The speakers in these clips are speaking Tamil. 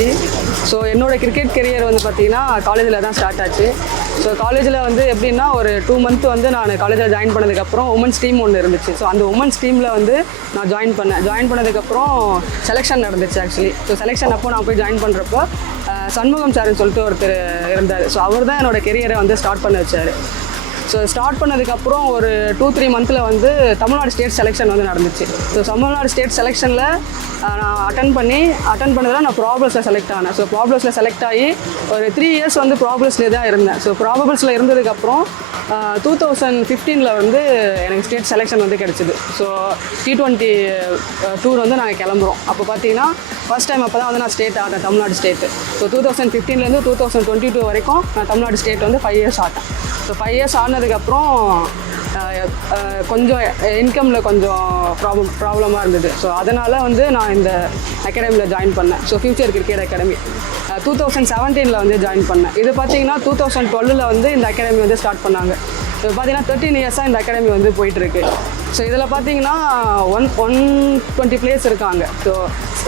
ஆர்த்தி. ஸோ என்னோட கிரிக்கெட் கெரியர் வந்து பார்த்தீங்கன்னா காலேஜில் தான் ஸ்டார்ட் ஆச்சு. ஸோ காலேஜில் வந்து எப்படின்னா ஒரு 2 மந்த் வந்து நான் காலேஜில் ஜாயின் பண்ணதுக்கப்புறம் உமன்ஸ் டீம் ஒன்று இருந்துச்சு. ஸோ அந்த உமன்ஸ் டீமில் வந்து நான் ஜாயின் பண்ணதுக்கப்புறம் செலெக்ஷன் நடந்துச்சு ஆக்சுவலி. ஸோ செலெக்ஷன் அப்போ நான் போய் ஜாயின் பண்ணுறப்போ சண்முகம் சார்னு சொல்லிட்டு ஒருத்தர் இருந்தார். ஸோ அவர் தான் என்னோடய கெரியரை வந்து ஸ்டார்ட் பண்ண வச்சார். ஸோ ஸ்டார்ட் பண்ணதுக்கப்புறம் ஒரு 2-3 மந்தில் வந்து தமிழ்நாடு ஸ்டேட் செலெக்ஷன் வந்து நடந்துச்சு. ஸோ தமிழ்நாடு ஸ்டேட் செலெக்ஷனில் நான் அட்டன் பண்ணதில் நான் ப்ராப்ளஸில் செலக்ட் ஆனேன். ஸோ ப்ராப்ளஸில் செலக்ட் ஆகி ஒரு 3 இயர்ஸ் வந்து ப்ராப்ளஸ்லேயே தான் இருந்தேன். ஸோ ப்ராபபிள்ஸில் இருந்ததுக்கப்புறம் 2015 வந்து எனக்கு ஸ்டேட் செலெக்ஷன் வந்து கிடச்சிது. ஸோ T20 டூர் வந்து நாங்கள் கிளம்புறோம். அப்போ பார்த்தீங்கன்னா ஃபஸ்ட் டைம் அப்போ தான் வந்து நான் ஸ்டேட் ஆட்டேன், தமிழ்நாடு ஸ்டேட்டு. ஸோ 2015 2022 வரைக்கும் நான் தமிழ்நாடு ஸ்டேட் வந்து 5 இயர்ஸ் ஆட்டேன். ஸோ 5 இயர்ஸ் ஆனதுக்கப்புறம் கொஞ்சம் இன்கமில் கொஞ்சம் ப்ராப்ளமாக இருந்தது. ஸோ அதனால் வந்து நான் இந்த அகாடமியில் ஜாயின் பண்ணேன். ஸோ ஃபியூச்சர் கிரிக்கெட் அகாடமி 2017 வந்து ஜாயின் பண்ணேன். இது பார்த்தீங்கன்னா 2012 வந்து இந்த அகாடமி வந்து ஸ்டார்ட் பண்ணாங்க. இப்போ பார்த்தீங்கன்னா 13 இயர்ஸாக இந்த அகாடமி வந்து போயிட்டுருக்கு. ஸோ இதில் பார்த்தீங்கன்னா 120 பிளேயர்ஸ் இருக்காங்க. ஸோ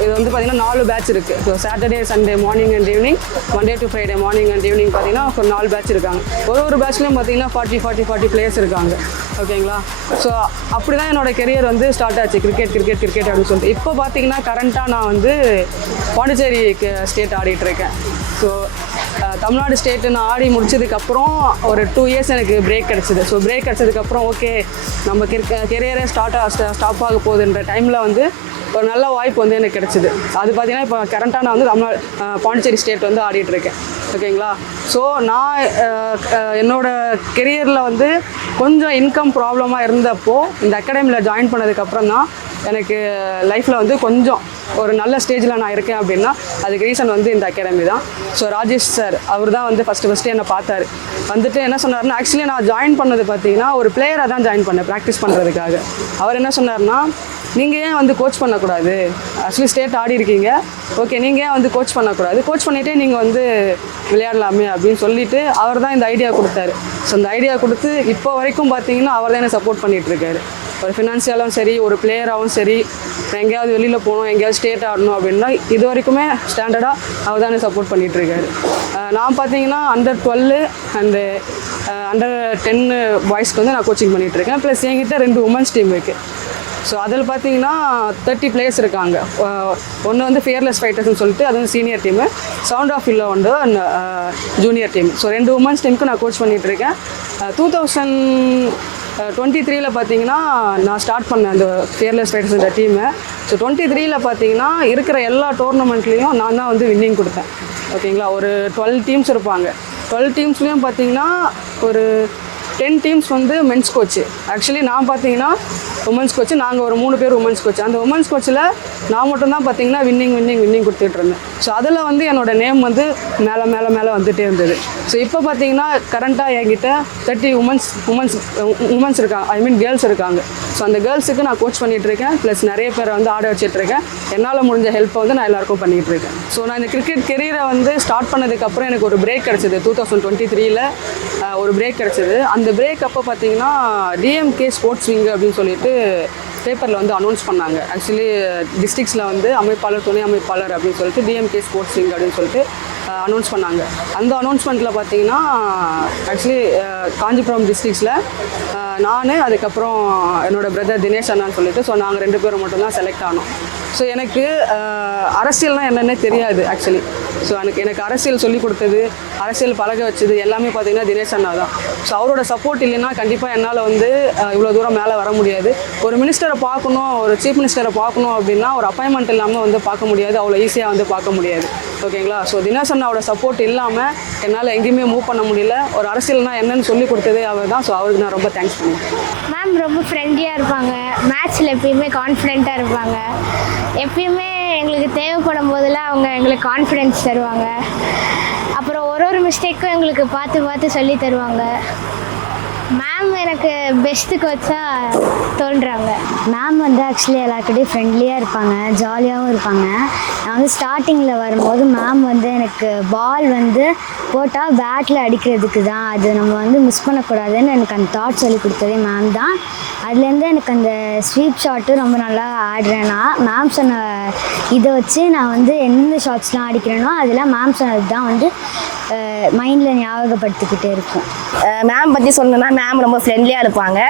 இது வந்து பார்த்தீங்கன்னா 4 பேட்ச் இருக்குது. So Saturday Sunday morning and evening, Monday to Friday morning and evening பார்த்தீங்கன்னா ஒரு 4 பேட்ச் இருக்காங்க. ஒரு பேட்ச்லேயும் பார்த்தீங்கன்னா 40 பிளேயர்ஸ் இருக்காங்க. ஓகேங்களா? ஸோ அப்படி தான் என்னோடய கெரியர் வந்து ஸ்டார்ட் ஆச்சு, கிரிக்கெட் அப்படின்னு சொல்லிட்டு. இப்போ பார்த்தீங்கன்னா கரண்ட்டாக நான் வந்து பாண்டிச்சேரி ஸ்டேட் ஆடிட்டுருக்கேன். ஸோ தமிழ்நாடு ஸ்டேட்டு நான் ஆடி முடிச்சதுக்கப்புறம் ஒரு 2 இயர்ஸ் எனக்கு பிரேக் கிடச்சிது. ஸோ பிரேக் கிடச்சதுக்கப்புறம் ஓகே நம்ம கெரியரே ஸ்டாப் ஆக போகுதுன்ற டைமில் வந்து ஒரு நல்ல வாய்ப்பு வந்து எனக்கு கிடச்சிது. அது பார்த்தீங்கன்னா இப்போ கரண்ட்டாக நான் வந்து பாண்டிச்சேரி ஸ்டேட் வந்து ஆடிட்டுருக்கேன். ஓகேங்களா? ஸோ நான் என்னோடய கெரியரில் வந்து கொஞ்சம் இன்கம் ப்ராப்ளமாக இருந்தப்போ இந்த அகாடமியில் ஜாயின் பண்ணதுக்கப்புறம் தான் எனக்கு லைஃப்பில் வந்து கொஞ்சம் ஒரு நல்ல ஸ்டேஜில் நான் இருக்கேன் அப்படின்னா அதுக்கு ரீசன் வந்து இந்த அகாடமி தான். ஸோ ராஜேஷ் சார் அவர் தான் வந்து ஃபஸ்ட்டு என்னை பார்த்தாரு. வந்துட்டு என்ன சொன்னார்னா, ஆக்சுவலி நான் ஜாயின் பண்ணது பார்த்தீங்கன்னா ஒரு பிளேயராக தான் ஜாயின் பண்ணேன் ப்ராக்டிஸ் பண்ணுறதுக்காக. அவர் என்ன சொன்னார்னா, நீங்கள் ஏன் வந்து கோச் பண்ணக்கூடாது, ஆக்சுவலி ஸ்டேட் ஆடி இருக்கீங்க, ஓகே நீங்கள் ஏன் வந்து கோச் பண்ணக்கூடாது, கோச் பண்ணிகிட்டே நீங்கள் வந்து விளையாடலாமே அப்படின்னு சொல்லிவிட்டு அவர் தான் இந்த ஐடியா கொடுத்தாரு. ஸோ இந்த ஐடியா கொடுத்து இப்போ வரைக்கும் பார்த்தீங்கன்னா அவர் தான் என்னை சப்போர்ட் பண்ணிகிட்ருக்காரு. ஒரு ஃபினான்ஷியலாகவும் சரி, ஒரு பிளேயராகவும் சரி, எங்கேயாவது வெளியில் போகணும், எங்கேயாவது ஸ்டேட் ஆடணும் அப்படின்னா இது வரைக்குமே ஸ்டாண்டர்டாக அவர் தானே சப்போர்ட் பண்ணிகிட்ருக்காரு. நான் பார்த்தீங்கன்னா Under 12 அண்டு Under 10 பாய்ஸ்க்கு வந்து நான் கோச்சிங் பண்ணிகிட்ருக்கேன். ப்ளஸ் என்கிட்ட 2 உமன்ஸ் டீம் இருக்குது. ஸோ அதில் பார்த்தீங்கன்னா 30 பிளேயர்ஸ் இருக்காங்க. ஒன்று வந்து ஃபியர்லெஸ் ஃபைட்டர்ஸ்னு சொல்லிட்டு அது வந்து சீனியர் டீமு, சவுண்ட் ஆஃப் இல்லை வந்து ஜூனியர் டீம். ஸோ 2 உமன்ஸ் டீமுக்கு நான் கோச் பண்ணிகிட்ருக்கேன். 2023 பார்த்தீங்கன்னா நான் ஸ்டார்ட் பண்ணேன் அந்த ஃபியர்லெஸ் ஃபைட்டர்ஸ் இந்த டீமை. ஸோ 23 பார்த்தீங்கன்னா இருக்கிற எல்லா டோர்னமெண்ட்லேயும் நான் தான் வந்து வின்னிங் கொடுத்தேன். ஓகேங்களா? ஒரு 12 டீம்ஸ் இருப்பாங்க. 12 டீம்ஸ்லேயும் பார்த்தீங்கன்னா ஒரு 10 டீம்ஸ் வந்து மென்ஸ் கோச்சு. ஆக்சுவலி நான் பார்த்தீங்கன்னா உமன்ஸ் கோச்சு, நாங்கள் ஒரு 3 பேர் உமன்ஸ் கோச்சு. அந்த உமன்ஸ் கோச்சில் நான் மட்டும்தான் பார்த்தீங்கன்னா வின்னிங் கொடுத்துட்டு இருந்தேன். ஸோ அதில் வந்து என்னோடய நேம் வந்து மேலே வந்துகிட்டே இருந்தது. ஸோ இப்போ பார்த்தீங்கன்னா கரண்ட்டாக என்கிட்ட 30 உமன்ஸ் இருக்காங்க, ஐ மீன் கேர்ள்ஸ் இருக்காங்க. ஸோ அந்த கேர்ள்ஸுக்கு நான் கோச் பண்ணிகிட்ருக்கேன். ப்ளஸ் நிறைய பேரை வந்து ஆட வச்சிட்ருக்கேன். என்னால் முடிஞ்ச ஹெல்ப்பை வந்து நான் எல்லாருக்கும் பண்ணிகிட்ருக்கேன். ஸோ நான் இந்த கிரிக்கெட் கெரியரை வந்து ஸ்டார்ட் பண்ணதுக்கப்புறம் எனக்கு ஒரு பிரேக் கிடச்சிது. 2023 ஒரு பிரேக் கிடச்சிது. அந்த பிரேக் அப்போ பார்த்தீங்கன்னா DMK ஸ்போர்ட்ஸ் விங் அப்படின்னு சொல்லிட்டு பேப்பரில் வந்து அனௌன்ஸ் பண்ணாங்க. ஆக்சுவலி டிஸ்ட்ரிக்ஸில் வந்து அமைப்பாளர், துணை அமைப்பாளர் அப்படின்னு சொல்லிட்டு DMK ஸ்போர்ட்ஸ் விங் அப்படின்னு சொல்லிட்டு அனௌன்ஸ் பண்ணாங்க. அந்த அனௌன்ஸ்மெண்ட்டில் பார்த்தீங்கன்னா ஆக்சுவலி காஞ்சிபுரம் டிஸ்ட்ரிக்ஸில் நான் அதுக்கப்புறம் என்னோடய பிரதர் தினேஷ் அண்ணான்னு சொல்லிட்டு, ஸோ நாங்கள் 2 பேரும் மட்டும்தான் செலக்ட் ஆனோம். ஸோ எனக்கு அரசியல்னால் என்னென்னே தெரியாது ஆக்சுவலி. ஸோ எனக்கு அரசியல் சொல்லிக் கொடுத்தது, அரசியல் பழக வச்சது எல்லாமே பார்த்தீங்கன்னா தினேஷ் அண்ணா தான். ஸோ அவரோட சப்போர்ட் இல்லைன்னா கண்டிப்பாக என்னால் வந்து இவ்வளோ தூரம் மேலே வர முடியாது. ஒரு மினிஸ்டரை பார்க்கணும், ஒரு சீஃப் மினிஸ்டரை பார்க்கணும் அப்படின்னா ஒரு அப்பாயின்மெண்ட் இல்லாமல் வந்து பார்க்க முடியாது, அவ்வளோ ஈஸியாக வந்து பார்க்க முடியாது. ஓகேங்களா? ஸோ தினேஷ் அண்ணாவோட சப்போர்ட் இல்லாமல் என்னால் எங்கேயுமே மூவ் பண்ண முடியல. ஒரு அரசியல்னால் என்னன்னு சொல்லி கொடுத்ததே அவர் தான். ஸோ அவருக்கு நான் ரொம்ப தேங்க்ஸ் பண்ணுவேன். மேம் ரொம்ப ஃப்ரெண்ட்லியாக இருப்பாங்க, மேட்ச்சில் எப்பயுமே கான்ஃபிடென்ட்டாக இருப்பாங்க. எப்பயுமே எங்களுக்கு தேவைப்படும் போதெல்லாம் அவங்க எங்களுக்கு கான்ஃபிடென்ஸ் தருவாங்க. அப்புறம் ஒரு மிஸ்டேக்கும் எங்களுக்கு பார்த்து சொல்லி தருவாங்க. மேம் எனக்கு பெஸ்ட்டு கோச்சாக தோன்றுறாங்க. மேம் வந்து ஆக்சுவலி எல்லாருக்கிட்டையும் ஃப்ரெண்ட்லியாக இருப்பாங்க, ஜாலியாகவும் இருப்பாங்க. நான் வந்து ஸ்டார்டிங்கில் வரும்போது மேம் வந்து எனக்கு பால் வந்து போட்டால் பேட்டில் அடிக்கிறதுக்கு தான், அது நம்ம வந்து மிஸ் பண்ணக்கூடாதுன்னு எனக்கு அந்த தாட் சொல்லி கொடுத்ததே மேம் தான். அதுலேருந்து எனக்கு அந்த ஸ்வீப் ஷாட்டு ரொம்ப நல்லா ஆடுறேன்னா மேம் சொன்ன இதை வச்சு நான் வந்து எந்த ஷாட்ஸ்லாம் அடிக்கிறேனோ அதெல்லாம் மேம் சொன்னது தான் வந்து மைண்டில் ஞாபகப்படுத்திக்கிட்டே இருக்கும். மேம் பற்றி சொல்லணும்னா மேம் ரொம்ப ஃப்ரெண்ட்லியாக இருப்பாங்க.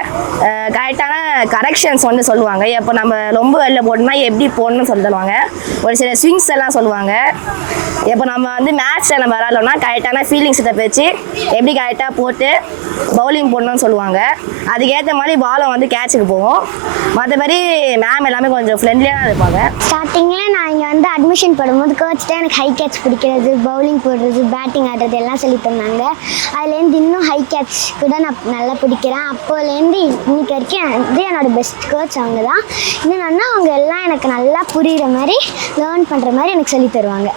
கரெக்டான கரெக்ஷன்ஸ் வந்து சொல்லுவாங்க. இப்போ நம்ம ரொம்ப வெளில போட்டோம்னா எப்படி போடணும்னு சொல்லி தருவாங்க. ஒரு சில ஸ்விங்ஸ் எல்லாம் சொல்லுவாங்க. இப்போ நம்ம வந்து மேட்ச்சில் நம்ம விளாட்லோம்னா கரெக்டான ஃபீலிங்ஸை வச்சு எப்படி கரெக்டாக போட்டு பவுலிங் போடணும்னு சொல்லுவாங்க. அதுக்கேற்ற மாதிரி பாலம் வந்து கேட்சுக்கு போகும். மற்றபடி மேம் எல்லாமே கொஞ்சம் ஃப்ரெண்ட்லியாக தான் இருப்பாங்க. ஸ்டார்டிங்கில் நான் இங்கே வந்து அட்மிஷன் போடும்போது கோச் தான் எனக்கு ஹை கேட்ச் பிடிக்கிறது, பவுலிங் போடுறது, பேட்டிங் ஆடுறது எல்லாம் சொல்லி தந்தாங்க. அதுலேருந்து இன்னும் ஹை கேட்ச் கூட நான் நல்லா பிடிக்கிறேன். அப்போலேருந்து இன்னைக்கு வரைக்கும் வந்து என்னோட பெஸ்ட் கோச் அவங்க தான். இன்னொன்னா அவங்க எல்லாம் எனக்கு நல்லா புரிகிற மாதிரி லேர்ன் பண்ணுற மாதிரி எனக்கு சொல்லி தருவாங்க.